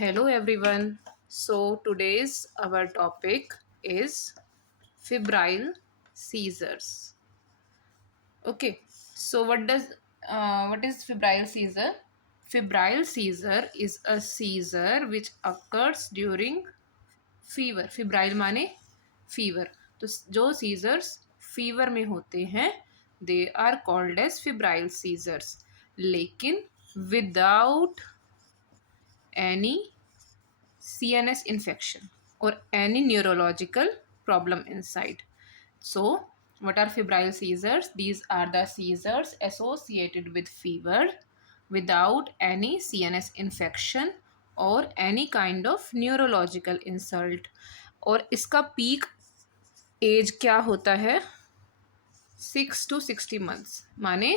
Hello everyone. So today's our topic is febrile seizures. Okay. So what is febrile seizure? Febrile seizure is a seizure which occurs during fever. Febrile माने fever. तो जो seizures fever में होते हैं they are called as febrile seizures, लेकिन without any CNS infection or any neurological problem inside. So, what are febrile seizures? These are the seizures associated with fever without any CNS infection or any kind of neurological insult. और इसका peak as क्या होता है? 6 to 60 months, माने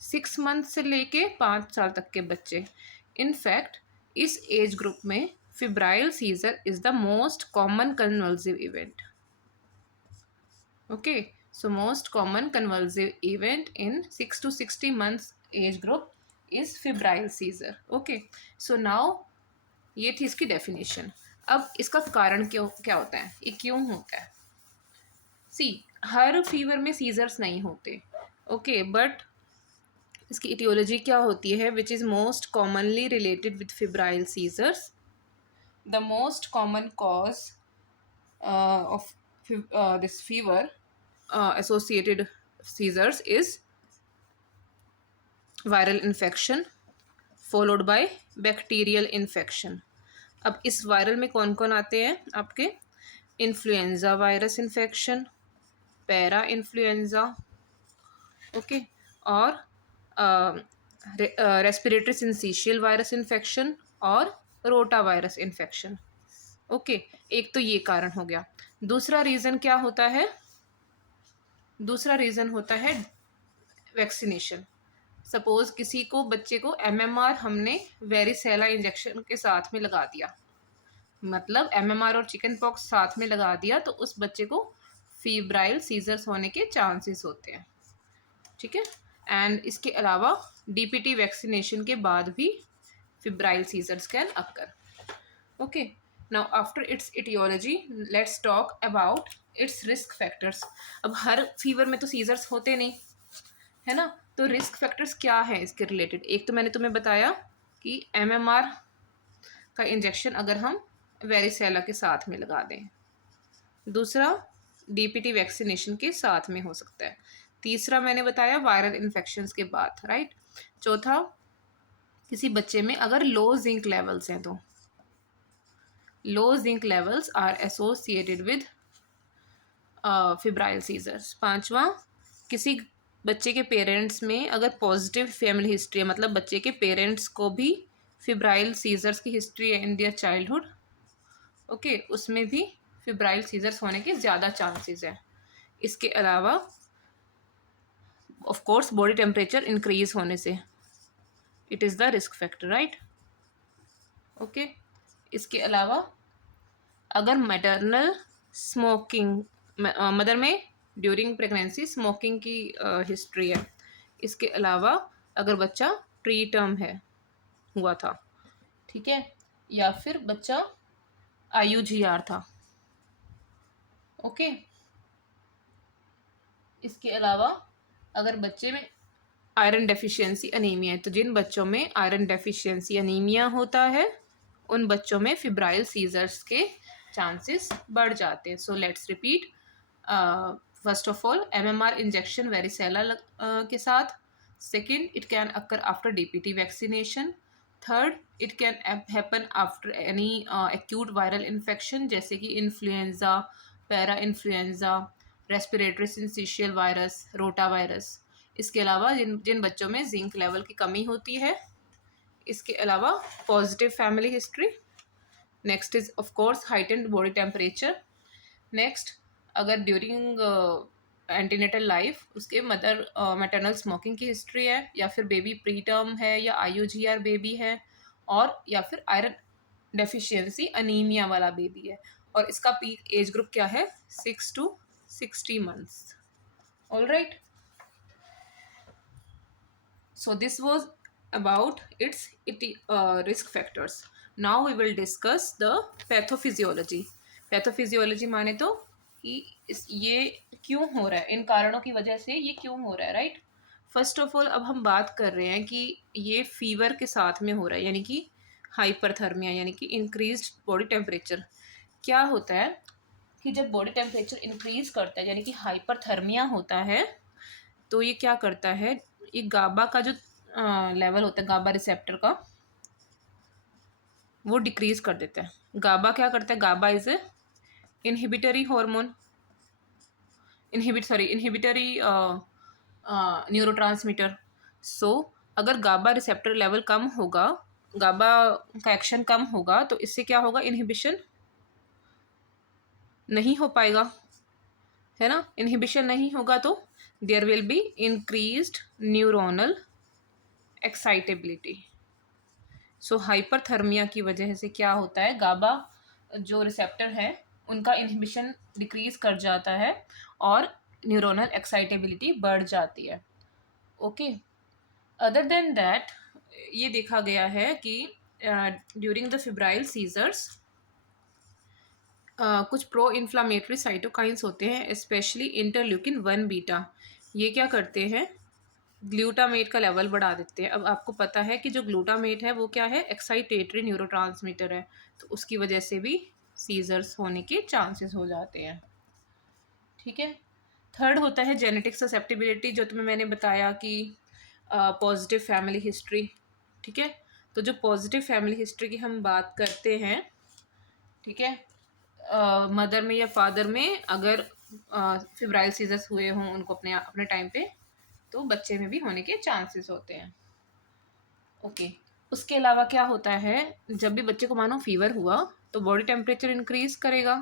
6 month से लेके 5 साल तक के बच्चे. इनफैक्ट इस एज ग्रुप में febrile seizure is the most common convulsive event. Okay, so most common convulsive event in 6 to 60 months age group is febrile seizure. Okay, so now ये थी इसकी डेफिनेशन. अब इसका कारण क्यों क्या होता है, ये क्यों होता है? सी, हर फीवर में सीजर्स नहीं होते. ओके, बट इसकी इटियोलॉजी क्या होती है? Which is most commonly related with febrile seizures. The most common cause of this fever associated seizures is viral infection followed by bacterial infection. अब इस वायरल में कौन कौन आते हैं आपके? Influenza virus infection, para influenza, okay, और respiratory syncytial virus infection और रोटा वायरस इन्फेक्शन. ओके, एक तो ये कारण हो गया. दूसरा रीज़न क्या होता है? दूसरा रीज़न होता है वैक्सीनेशन. सपोज किसी को बच्चे को MMR हमने वेरिसेला इंजेक्शन के साथ में लगा दिया, मतलब MMR और चिकन पॉक्स साथ में लगा दिया, तो उस बच्चे को फीब्राइल सीजर्स होने के चांसेस होते हैं. ठीक है. एंड इसके अलावा DPT वैक्सीनेशन के बाद भी febrile seizures can occur. Okay, now after its etiology let's talk about its risk factors. अब हर फीवर में तो सीजर्स होते नहीं है ना, तो रिस्क फैक्टर्स क्या है इसके रिलेटेड? एक तो मैंने तुम्हें बताया कि MMR का इंजेक्शन अगर हम वेरिसेला के साथ में लगा दें. दूसरा DPT वैक्सीनेशन के साथ में हो सकता है. तीसरा मैंने बताया वायरल इन्फेक्शंस के बाद, राइट. चौथा, किसी बच्चे में अगर लो जिंक लेवल्स हैं तो low zinc levels are associated with febrile seizures. पांचवा, किसी बच्चे के पेरेंट्स में अगर पॉजिटिव फैमिली हिस्ट्री है, मतलब बच्चे के पेरेंट्स को भी फिब्राइल सीजर्स की हिस्ट्री है इन दियर चाइल्डहुड, ओके, उसमें भी फिब्राइल सीजर्स होने के ज़्यादा चांसेस हैं. इसके अलावा of course body temperature increase होने से, it is the risk factor, right. Okay, इसके अलावा अगर मैटरनल स्मोकिंग, मदर में ड्यूरिंग प्रेगनेंसी स्मोकिंग की हिस्ट्री है. इसके अलावा अगर बच्चा प्री टर्म है हुआ था, ठीक है, या फिर बच्चा IUGR था. ओके, इसके अलावा अगर बच्चे में आयरन डेफिशिएंसी अनीमिया है, तो जिन बच्चों में आयरन डेफिशिएंसी अनीमिया होता है उन बच्चों में फिब्राइल सीजर्स के चांसेस बढ़ जाते हैं. So let's repeat. First of all, MMR injection varicella के साथ. Second, it can occur after DPT vaccination. Third, it can happen after any acute viral infection जैसे कि influenza, para influenza, respiratory syncytial virus, rota virus. इसके अलावा जिन जिन बच्चों में zinc level की कमी होती है. इसके अलावा positive family history. Next is of course heightened body temperature. Next, अगर ड्यूरिंग एंटीनेटल लाइफ उसके मदर मैटरनल स्मोकिंग की हिस्ट्री है, या फिर बेबी प्री टर्म है, या IUGR बेबी है, और या फिर आयरन डेफिशिएंसी अनीमिया वाला बेबी है. और इसका पीक एज ग्रुप क्या है? 6 to 60 months. All right. So this was about its risk factors. Now we will discuss the pathophysiology. Pathophysiology माने तो कि ये क्यों हो रहा है, इन कारणों की वजह से ये क्यों हो रहा है, राइट। फर्स्ट ऑफ ऑल अब हम बात कर रहे हैं कि ये फीवर के साथ में हो रहा है, यानी कि हाइपरथर्मिया, यानी कि इंक्रीज्ड बॉडी टेम्परेचर। क्या होता है कि जब बॉडी टेम्परेचर इंक्रीज करता है, यानी कि हाइपरथर्मिया होता है, तो ये क्या करता है, ये गाबा का जो लेवल होता है, गाबा रिसेप्टर का, वो डिक्रीज कर देता है। गाबा क्या करता है, GABA is a inhibitory hormone, inhibitory neurotransmitter. So अगर गाबा रिसेप्टर लेवल कम होगा, गाबा का एक्शन कम होगा, तो इससे क्या होगा, इनहिबिशन नहीं हो पाएगा, है ना। इनहिबिशन नहीं होगा तो there will be increased neuronal excitability. So hyperthermia की वजह से क्या होता है, गाबा जो रिसेप्टर है उनका इनहिबिशन डिक्रीज कर जाता है और न्यूरोनल एक्साइटेबिलिटी बढ़ जाती है। ओके, अदर देन दैट ये देखा गया है कि ड्यूरिंग द फिब्राइल सीजर्स कुछ प्रो इन्फ्लामेटरी साइटोकाइंस होते हैं, स्पेशली इंटरल्यूकिन 1 बीटा। ये क्या करते हैं, ग्लूटामेट का लेवल बढ़ा देते हैं। अब आपको पता है कि जो ग्लूटामेट है वो क्या है, एक्साइटेटरी न्यूरोट्रांसमीटर है, तो उसकी वजह से भी सीजर्स होने के चांसेस हो जाते हैं। ठीक है, थर्ड होता है जेनेटिक ससेप्टिबिलिटी, जो तुम्हें मैंने बताया कि पॉजिटिव फैमिली हिस्ट्री। ठीक है, तो जो पॉजिटिव फैमिली हिस्ट्री की हम बात करते हैं, ठीक है, मदर में या फादर में अगर फिब्राइल सीजर्स हुए हों उनको अपने अपने टाइम पे, तो बच्चे में भी होने के चांसेस होते हैं। ओके, उसके अलावा क्या होता है, जब भी बच्चे को मानो फीवर हुआ तो बॉडी टेम्परेचर इंक्रीज करेगा,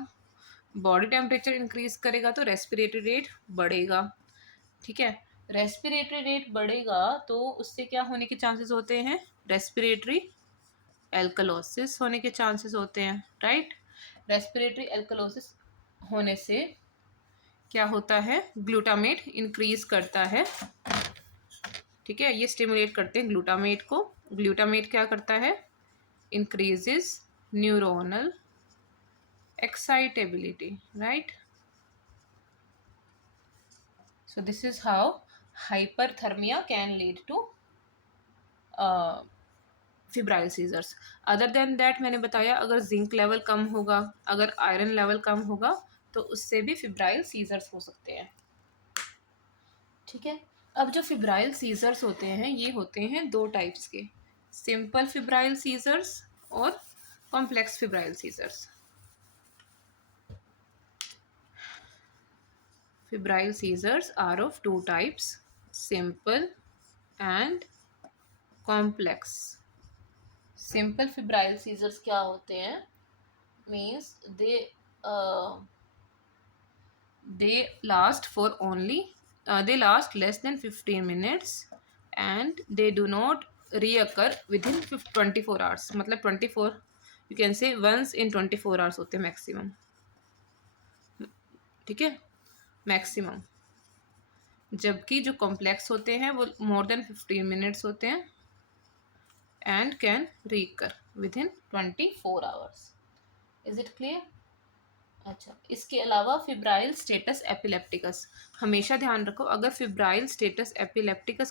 बॉडी टेम्परेचर इंक्रीज करेगा तो रेस्पिरेटरी रेट बढ़ेगा। ठीक है, रेस्पिरेटरी रेट बढ़ेगा तो उससे क्या होने के चांसेस होते हैं, रेस्पिरेटरी एल्कलोसिस होने के चांसेस होते हैं, राइट। रेस्पिरेटरी एल्कलोसिस होने से क्या होता है, ग्लूटामेट इंक्रीज करता है। ठीक है, ये स्टिमुलेट करते हैं ग्लूटामेट को। ग्लूटामेट क्या करता है, increases neuronal excitability, right. So this is how hyperthermia can lead to febrile seizures. Other than that मैंने बताया, अगर जिंक लेवल कम होगा, अगर आयरन लेवल कम होगा, तो उससे भी फिब्राइल सीजर्स हो सकते हैं। ठीक है, अब जो फिब्राइल सीजर्स होते हैं ये होते हैं दो टाइप्स के, सिंपल फिब्राइल सीजर्स और complex febrile seizures. Febrile seizures are of two types, simple and complex. Simple febrile seizures क्या होते हैं, means they last for only they last less than 15 minutes and they do not reoccur within 24 hours। मतलब 24, you can say once in 24 hours होते हैं maximum. ठीक है, maximum. जबकि जो कॉम्प्लेक्स होते हैं वो मोर देन 15 मिनट्स होते हैं and can recur with in 24 hours. Is it clear. अच्छा, इसके अलावा फिब्राइल स्टेटस एपिलेप्टिकस, हमेशा ध्यान रखो, अगर फिब्राइल स्टेटस एपिलेप्टिकस